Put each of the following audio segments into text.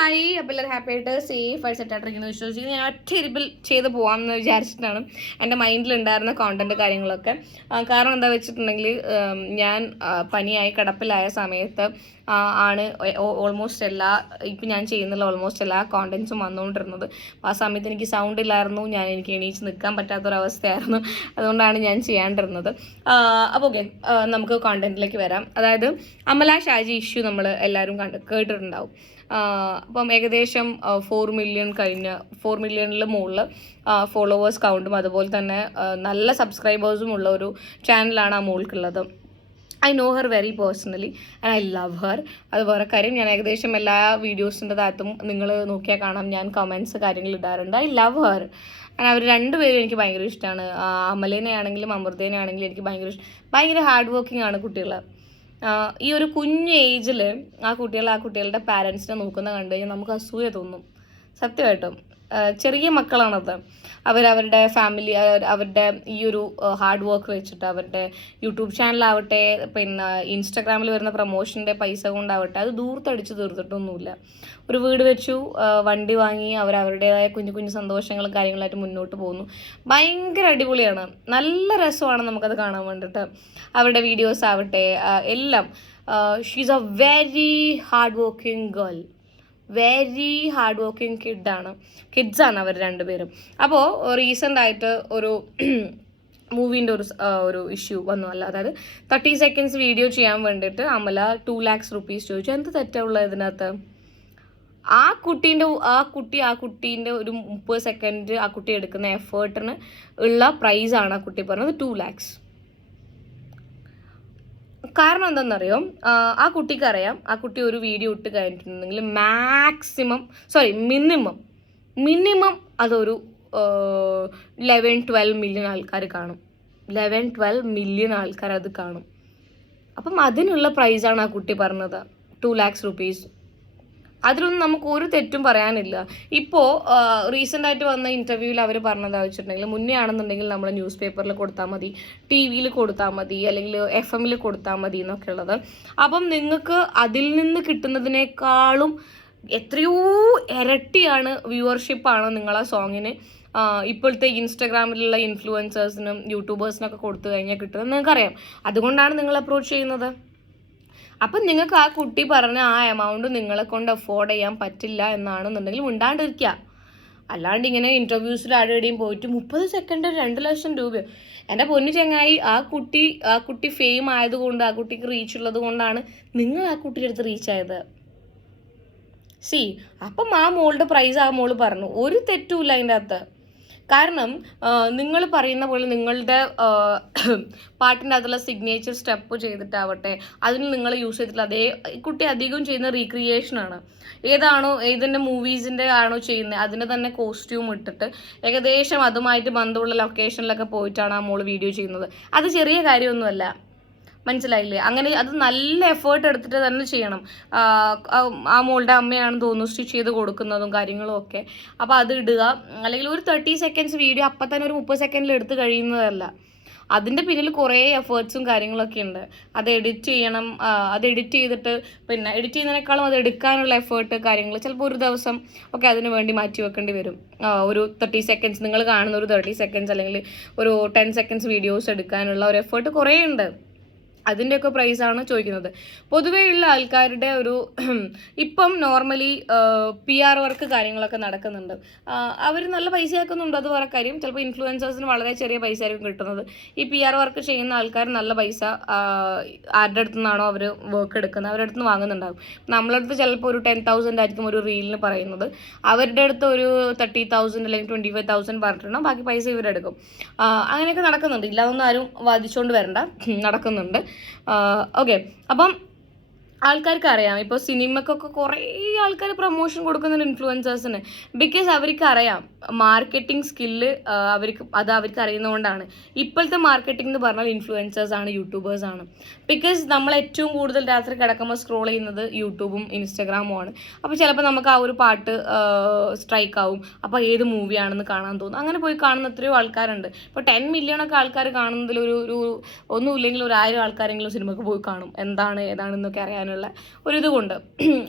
Hi, അപ്പോൾ എല്ലാവരും happy ആയിട്ട് സേഫ് ആയിട്ട് സെറ്റായിട്ടിരിക്കുന്നു വിശ്വസിക്കുന്നു. ഞാൻ ഒറ്റ ഇരിപ്പിൽ ചെയ്ത് പോകാമെന്ന് വിചാരിച്ചിട്ടാണ് എൻ്റെ മൈൻഡിലുണ്ടായിരുന്ന കോണ്ടന്റ് കാര്യങ്ങളൊക്കെ. കാരണം എന്താ വെച്ചിട്ടുണ്ടെങ്കിൽ ഞാൻ പനിയായി കിടപ്പിലായ സമയത്ത് ആണ് ഓൾമോസ്റ്റ് ഇപ്പം ഞാൻ ചെയ്യുന്നുള്ള ഓൾമോസ്റ്റ് എല്ലാ കോണ്ടൻസും വന്നുകൊണ്ടിരുന്നത്. ആ സമയത്ത് എനിക്ക് സൗണ്ട് ഇല്ലായിരുന്നു, എനിക്ക് എണീച്ച് നിൽക്കാൻ പറ്റാത്തൊരവസ്ഥയായിരുന്നു. അതുകൊണ്ടാണ് ഞാൻ ചെയ്യാണ്ടിരുന്നത്. അപ്പോൾ ഓക്കെ, നമുക്ക് കോണ്ടന്റിലേക്ക് വരാം. അതായത് അമല ഷാജി ഇഷ്യൂ നമ്മൾ എല്ലാവരും കേട്ടിട്ടുണ്ടാവും. അപ്പം ഏകദേശം 4 മില്യൺ കഴിഞ്ഞ് 4 മില്യണിൽ മുകളിൽ ഫോളോവേഴ്സ് കൗണ്ടും അതുപോലെ തന്നെ നല്ല സബ്സ്ക്രൈബേഴ്സും ഉള്ള ഒരു ചാനലാണ് ആ മോൾക്കുള്ളത്. I know her very personally and I love her. അത് വേറെ കാര്യം, ഞാൻ ഏകദേശം എല്ലാ വീഡിയോസിൻ്റെ താഴത്തും നിങ്ങൾ നോക്കിയാൽ കാണാം ഞാൻ കമൻറ്റ്സ് കാര്യങ്ങൾ ഇടാറുണ്ട്. I love Har. അവർ രണ്ടുപേരും എനിക്ക് ഭയങ്കര ഇഷ്ടമാണ്. അമലേനെ ആണെങ്കിലും അമൃതേനെ ആണെങ്കിലും എനിക്ക് ഭയങ്കര ഹാർഡ് വർക്കിംഗ് ആണ് കുട്ടികൾ. ഈ ഒരു കുഞ്ഞ് ഏജിൽ ആ കുട്ടികളുടെ പാരൻസിനെ നോക്കുന്ന കണ്ടു കഴിഞ്ഞാൽ നമുക്ക് അസൂയ തോന്നും സത്യമായിട്ടും. ചെറിയ മക്കളാണത്. അവരുടെ ഫാമിലി, അവരുടെ ഈ ഒരു ഹാർഡ് വർക്ക് വെച്ചിട്ട് അവരുടെ യൂട്യൂബ് ചാനലാവട്ടെ, പിന്നെ ഇൻസ്റ്റാഗ്രാമിൽ വരുന്ന പ്രൊമോഷൻ്റെ പൈസ കൊണ്ടാവട്ടെ, അത് ദൂർത്തടിച്ച് തീർത്തിട്ടൊന്നുമില്ല. ഒരു വീട് വെച്ചു, വണ്ടി വാങ്ങി, അവരുടേതായ കുഞ്ഞു കുഞ്ഞു സന്തോഷങ്ങളും കാര്യങ്ങളായിട്ട് മുന്നോട്ട് പോകുന്നു. ഭയങ്കര അടിപൊളിയാണ്, നല്ല രസമാണ് നമുക്കത് കാണാൻ വേണ്ടിയിട്ട്. അവരുടെ വീഡിയോസ് ആവട്ടെ എല്ലാം. She's a very hard working girl, very hard working കിഡ്സാണ് അവർ രണ്ടുപേരും. അപ്പോൾ റീസെൻ്റ് ആയിട്ട് ഒരു മൂവീൻ്റെ ഒരു ഇഷ്യൂ വന്നു. അതായത് 30 seconds വീഡിയോ ചെയ്യാൻ വേണ്ടിയിട്ട് അമല 2 lakhs rupees ചോദിച്ചു. എന്ത് തെറ്റുള്ളത് ഇതിനകത്ത്? ആ കുട്ടീൻ്റെ ഒരു 30 സെക്കൻഡ് ആ കുട്ടി എടുക്കുന്ന എഫേർട്ടിന് ഉള്ള പ്രൈസാണ് ആ കുട്ടി പറഞ്ഞത് 2 lakhs. കാരണം എന്താണെന്നറിയോ, ആ കുട്ടിക്കറിയാം ആ കുട്ടി ഒരു വീഡിയോ ഇട്ട് കഴിഞ്ഞിട്ടുണ്ടെങ്കിൽ മിനിമം അതൊരു 11-12 മില്യൺ ആൾക്കാർ കാണും. 11-12 മില്യൺ ആൾക്കാർ അത് കാണും. അപ്പം അതിനുള്ള പ്രൈസാണ് ആ കുട്ടി പറഞ്ഞത് 2 lakhs rupees. അതിലൊന്നും നമുക്ക് ഒരു തെറ്റും പറയാനില്ല. ഇപ്പോൾ റീസെൻ്റ് ആയിട്ട് വന്ന ഇൻ്റർവ്യൂവിൽ അവർ പറഞ്ഞതാ വെച്ചിട്ടുണ്ടെങ്കിൽ, മുന്നേ ആണെന്നുണ്ടെങ്കിൽ നമ്മൾ ന്യൂസ് പേപ്പറിൽ കൊടുത്താൽ മതി, TV-യിൽ കൊടുത്താൽ മതി, അല്ലെങ്കിൽ FM-ൽ കൊടുത്താൽ മതി എന്നൊക്കെ ഉള്ളത്. അപ്പം നിങ്ങൾക്ക് അതിൽ നിന്ന് കിട്ടുന്നതിനേക്കാളും എത്രയോ ഇരട്ടിയാണ് വ്യൂവർഷിപ്പാണ് നിങ്ങളെ സോങ്ങിന് ഇപ്പോഴത്തെ ഇൻസ്റ്റാഗ്രാമിലുള്ള ഇൻഫ്ലുവൻസേഴ്സിനും യൂട്യൂബേഴ്സിനൊക്കെ കൊടുത്തു കഴിഞ്ഞാൽ കിട്ടുന്നത് നിങ്ങൾക്കറിയാം. അതുകൊണ്ടാണ് നിങ്ങൾ അപ്രോച്ച് ചെയ്യുന്നത്. അപ്പം നിങ്ങൾക്ക് ആ കുട്ടി പറഞ്ഞ ആ എമൗണ്ട് നിങ്ങളെ കൊണ്ട് അഫോർഡ് ചെയ്യാൻ പറ്റില്ല എന്നാണെന്നുണ്ടെങ്കിൽ മിണ്ടാണ്ടിരിക്കുക. അല്ലാണ്ട് ഇങ്ങനെ ഇൻ്റർവ്യൂസിൽ ആരുടെയും പോയിട്ട് 30 സെക്കൻഡ് 2 ലക്ഷം രൂപയോ? എൻ്റെ പൊന്നു ചങ്ങായി, ആ കുട്ടി ഫെയിം ആയതുകൊണ്ട്, ആ കുട്ടിക്ക് റീച്ച് ഉള്ളത് കൊണ്ടാണ് നിങ്ങൾ ആ കുട്ടിയുടെ അടുത്ത് റീച്ച് ആയത്. അപ്പം ആ മോളുടെ പ്രൈസ് ആ മോള് പറഞ്ഞു, ഒരു തെറ്റുമില്ല അതിൻ്റെ അകത്ത്. കാരണം നിങ്ങൾ പറയുന്ന പോലെ നിങ്ങളുടെ പാട്ടിൻ്റെ അതിലുള്ള സിഗ്നേച്ചർ സ്റ്റെപ്പ് ചെയ്തിട്ടാവട്ടെ, അതിന് നിങ്ങൾ യൂസ് ചെയ്തിട്ടുള്ള അതേ കുട്ടി അധികം ചെയ്യുന്ന റീക്രിയേഷനാണ്. ഏതിൻ്റെ മൂവീസിൻ്റെ ആണോ ചെയ്യുന്നത് അതിൻ്റെ തന്നെ കോസ്റ്റ്യൂം ഇട്ടിട്ട് ഏകദേശം അതുമായിട്ട് ബന്ധമുള്ള ലൊക്കേഷനിലൊക്കെ പോയിട്ടാണ് ആ മോള് വീഡിയോ ചെയ്യുന്നത്. അത് ചെറിയ കാര്യമൊന്നുമല്ല, മനസ്സിലായില്ലേ? അങ്ങനെ അത് നല്ല എഫേർട്ട് എടുത്തിട്ട് തന്നെ ചെയ്യണം. ആ മോളുടെ അമ്മയാണെന്ന് തോന്നുന്നു സ്റ്റിച്ച് ചെയ്ത് കൊടുക്കുന്നതും കാര്യങ്ങളും ഒക്കെ. അപ്പോൾ അത് ഇടുക. അല്ലെങ്കിൽ ഒരു 30 seconds വീഡിയോ അപ്പം തന്നെ ഒരു 30 സെക്കൻഡിൽ എടുത്ത് കഴിയുന്നതല്ല. അതിൻ്റെ പിന്നിൽ കുറേ എഫേർട്സും കാര്യങ്ങളൊക്കെ ഉണ്ട്. അത് എഡിറ്റ് ചെയ്യണം. അത് എഡിറ്റ് ചെയ്തിട്ട് പിന്നെ എഡിറ്റ് ചെയ്യുന്നതിനേക്കാളും അത് എടുക്കാനുള്ള എഫേർട്ട് കാര്യങ്ങൾ ചിലപ്പോൾ ഒരു ദിവസം ഒക്കെ അതിന് വേണ്ടി മാറ്റി വെക്കേണ്ടി വരും. ഒരു 30 seconds നിങ്ങൾ കാണുന്ന ഒരു 30 seconds അല്ലെങ്കിൽ ഒരു 10 seconds വീഡിയോസ് എടുക്കാനുള്ള ഒരു എഫേർട്ട് കുറേ ഉണ്ട്. അതിൻ്റെയൊക്കെ പ്രൈസാണ് ചോദിക്കുന്നത്. പൊതുവെയുള്ള ആൾക്കാരുടെ ഒരു ഇപ്പം നോർമലി PR വർക്ക് കാര്യങ്ങളൊക്കെ നടക്കുന്നുണ്ട്. അവർ നല്ല പൈസ ആക്കുന്നുണ്ട്, അത് വേറെ കാര്യം. ചിലപ്പോൾ ഇൻഫ്ലുവൻസേഴ്സിന് വളരെ ചെറിയ പൈസ ആയിരിക്കും കിട്ടുന്നത്. ഈ PR വർക്ക് ചെയ്യുന്ന ആൾക്കാർ നല്ല പൈസ ആരുടെ അടുത്തു നിന്നാണോ അവർ വർക്ക് എടുക്കുന്നത് അവരുടെ അടുത്ത് നിന്ന് വാങ്ങുന്നുണ്ടാകും. നമ്മളടുത്ത് ചിലപ്പോൾ ഒരു 10,000 ആയിരിക്കും ഒരു റീലിന് പറയുന്നത്. അവരുടെ അടുത്ത് ഒരു 30,000 അല്ലെങ്കിൽ 25,000 പറഞ്ഞിട്ടുണ്ടാകും. ബാക്കി പൈസ ഇവരെടുക്കും. അങ്ങനെയൊക്കെ നടക്കുന്നുണ്ട്. ഇല്ലാതൊന്നും ആരും വാദിച്ചുകൊണ്ട് വരണ്ട, നടക്കുന്നുണ്ട്. ഓക്കെ, അപ്പം ആൾക്കാർക്ക് അറിയാം. ഇപ്പോൾ സിനിമക്കൊക്കെ കുറേ ആൾക്കാർ പ്രൊമോഷൻ കൊടുക്കുന്നുണ്ട് ഇൻഫ്ലുവൻസേഴ്സിന്. ബിക്കോസ് അവർക്ക് അറിയാം മാർക്കറ്റിംഗ് സ്കില്ല്, അവർക്ക് അറിയുന്നതുകൊണ്ടാണ്. ഇപ്പോഴത്തെ മാർക്കറ്റിംഗ് എന്ന് പറഞ്ഞാൽ ഇൻഫ്ലുവൻസേഴ്സാണ്, യൂട്യൂബേഴ്സാണ്. ബിക്കോസ് നമ്മൾ ഏറ്റവും കൂടുതൽ രാത്രി കിടക്കുമ്പോൾ സ്ക്രോൾ ചെയ്യുന്നത് യൂട്യൂബും ഇൻസ്റ്റാഗ്രാമും ആണ്. അപ്പോൾ ചിലപ്പോൾ നമുക്ക് ആ ഒരു പാട്ട് സ്ട്രൈക്ക് ആവും. അപ്പോൾ ഏത് മൂവിയാണെന്ന് കാണാൻ തോന്നും. അങ്ങനെ പോയി കാണുന്ന എത്രയോ ആൾക്കാരുണ്ട്. ഇപ്പോൾ 10 മില്യണൊക്കെ ആൾക്കാർ കാണുന്നതിൽ ഒരു ഒന്നുമില്ലെങ്കിൽ ഒരു 1000 ആൾക്കാരെങ്കിലും സിനിമക്ക് പോയി കാണും. ഏതാണെന്നൊക്കെ അറിയാൻ ചെയ്യാനുള്ള ഒരിത് കൊണ്ട്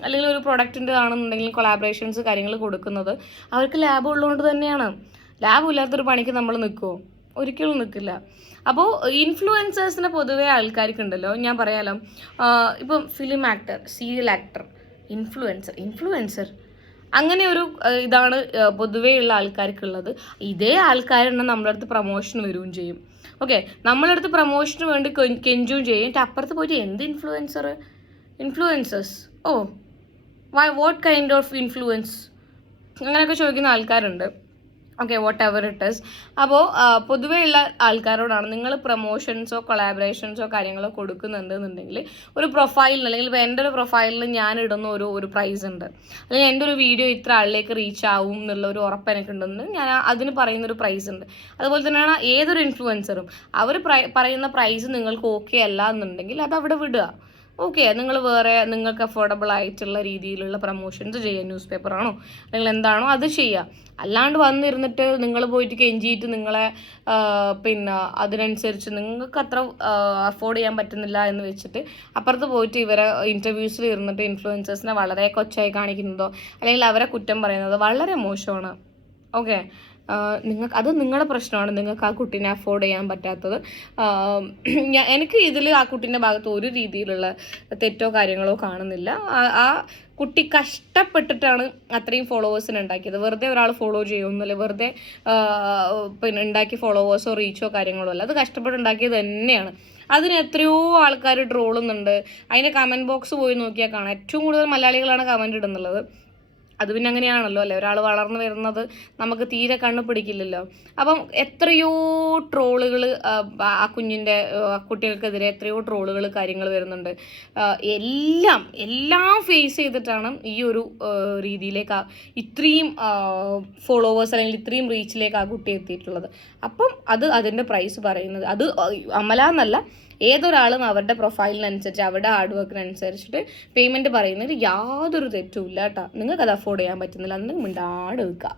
അല്ലെങ്കിൽ ഒരു പ്രൊഡക്റ്റിൻ്റെ ആണെന്നുണ്ടെങ്കിൽ കൊളാബറേഷൻസ് കാര്യങ്ങൾ കൊടുക്കുന്നത് അവർക്ക് ലാഭം ഉള്ളതുകൊണ്ട് തന്നെയാണ്. ലാഭം ഇല്ലാത്തൊരു പണിക്ക് നമ്മൾ നിൽക്കുമോ? ഒരിക്കലും നിൽക്കില്ല. അപ്പോൾ ഇൻഫ്ലുവൻസേഴ്സിനെ പൊതുവേ ആൾക്കാർക്കുണ്ടല്ലോ, ഞാൻ പറയാലോ, ഇപ്പം film actor, serial actor, influencer അങ്ങനെ ഒരു ഇതാണ് പൊതുവേ ഉള്ള ആൾക്കാർക്കുള്ളത്. ഇതേ ആൾക്കാരെന്നെ നമ്മളെ അടുത്ത് പ്രൊമോഷൻ വരികയും ചെയ്യും. ഓക്കെ, നമ്മളെ അടുത്ത് പ്രൊമോഷന് വേണ്ടി കെഞ്ചും ചെയ്യും. എന്നിട്ട് അപ്പുറത്ത് പോയിട്ട് എന്ത് influencers, oh what kind of influence, അങ്ങനെയൊക്കെ ചോദിക്കുന്ന ആൾക്കാരുണ്ട്. Okay, whatever it is. അപ്പോൾ പൊതുവേ ഉള്ള ആൾക്കാരോടാണ് നിങ്ങൾ പ്രൊമോഷൻസോ കൊളാബറേഷൻസോ കാര്യങ്ങളോ കൊടുക്കുന്നുണ്ടെന്നുണ്ടെങ്കിൽ ഒരു പ്രൊഫൈലിന്, അല്ലെങ്കിൽ ഇപ്പോൾ എൻ്റെ ഒരു പ്രൊഫൈലിൽ ഞാൻ ഇടുന്ന ഒരു പ്രൈസ് ഉണ്ട്, അല്ലെങ്കിൽ എൻ്റെ ഒരു വീഡിയോ ഇത്ര ആളിലേക്ക് റീച്ച് ആവും എന്നുള്ള ഒരു ഉറപ്പ് എനിക്കുണ്ടെന്ന് ഞാൻ അതിന് പറയുന്നൊരു പ്രൈസ് ഉണ്ട്. അതുപോലെ തന്നെയാണ് ഏതൊരു ഇൻഫ്ലുവൻസറും അവർ പറയുന്ന പ്രൈസ് നിങ്ങൾക്ക് ഓക്കെ അല്ല എന്നുണ്ടെങ്കിൽ അത് അവിടെ വിടുക. ഓക്കെ, നിങ്ങൾ വേറെ നിങ്ങൾക്ക് അഫോർഡബിൾ ആയിട്ടുള്ള രീതിയിലുള്ള പ്രൊമോഷൻസ് ചെയ്യുക, ന്യൂസ് പേപ്പറാണോ അല്ലെങ്കിൽ എന്താണോ അത് ചെയ്യുക. അല്ലാണ്ട് വന്നിരുന്നിട്ട് നിങ്ങൾ പോയിട്ട് കെഞ്ചിയിട്ട് നിങ്ങളെ പിന്നെ അതിനനുസരിച്ച് നിങ്ങൾക്ക് അത്ര അഫോർഡ് ചെയ്യാൻ പറ്റുന്നില്ല എന്ന് വെച്ചിട്ട് അപ്പുറത്ത് പോയിട്ട് ഇവരെ ഇൻ്റർവ്യൂസിൽ ഇരുന്നിട്ട് ഇൻഫ്ലുവൻസേഴ്സിനെ വളരെ കൊച്ചായി കാണിക്കുന്നതോ അല്ലെങ്കിൽ അവരെ കുറ്റം പറയുന്നതോ വളരെ മോശമാണ്. ഓക്കെ, അത് നിങ്ങളുടെ പ്രശ്നമാണ്, നിങ്ങൾക്ക് ആ കുട്ടീനെ അഫോർഡ് ചെയ്യാൻ പറ്റാത്തത്. എനിക്ക് ഇതിൽ ആ കുട്ടീൻ്റെ ഭാഗത്ത് ഒരു രീതിയിലുള്ള തെറ്റോ കാര്യങ്ങളോ കാണുന്നില്ല. ആ കുട്ടി കഷ്ടപ്പെട്ടിട്ടാണ് അത്രയും ഫോളോവേഴ്സിനെ ഉണ്ടാക്കിയത്. വെറുതെ ഒരാൾ ഫോളോ ചെയ്യുമെന്നല്ല, വെറുതെ പിന്നെ ഉണ്ടാക്കിയ ഫോളോവേഴ്സോ റീച്ചോ കാര്യങ്ങളോ അല്ല, അത് കഷ്ടപ്പെട്ടുണ്ടാക്കിയത് തന്നെയാണ്. അതിന് എത്രയോ ആൾക്കാർ ട്രോളുന്നുണ്ട്. അതിൻ്റെ കമൻറ്റ് ബോക്സ് പോയി നോക്കിയാൽ കാണാം, ഏറ്റവും കൂടുതൽ മലയാളികളാണ് കമൻറ്റ് ഇടുന്നുള്ളത്. അത് പിന്നെ അങ്ങനെയാണല്ലോ അല്ലേ, ഒരാൾ വളർന്നു വരുന്നത് നമുക്ക് തീരെ കണ്ണു പിടിക്കില്ലല്ലോ. അപ്പം എത്രയോ ട്രോളുകൾ ആ കുട്ടികൾക്കെതിരെ എത്രയോ ട്രോളുകൾ കാര്യങ്ങൾ വരുന്നുണ്ട്. എല്ലാം ഫേസ് ചെയ്തിട്ടാണ് ഈ ഒരു രീതിയിലേക്ക് ഇത്രയും ഫോളോവേഴ്സ് അല്ലെങ്കിൽ ഇത്രയും റീച്ചിലേക്ക് ആ കുട്ടി എത്തിയിട്ടുള്ളത്. അപ്പം അതിൻ്റെ പ്രൈസ് പറയുന്നത് അത് അമല എന്നല്ല, ഏതൊരാളും അവരുടെ പ്രൊഫൈലിനനുസരിച്ച് അവരുടെ ഹാർഡ് വർക്കിനനുസരിച്ചിട്ട് പേയ്മെൻറ്റ് പറയുന്നതിൽ യാതൊരു തെറ്റുമില്ല കേട്ടോ. നിങ്ങൾക്ക് അത് അഫോർഡ് ചെയ്യാൻ പറ്റുന്നില്ല എന്നുണ്ടെങ്കിൽ മിണ്ടാണ്ട് വെക്കുക.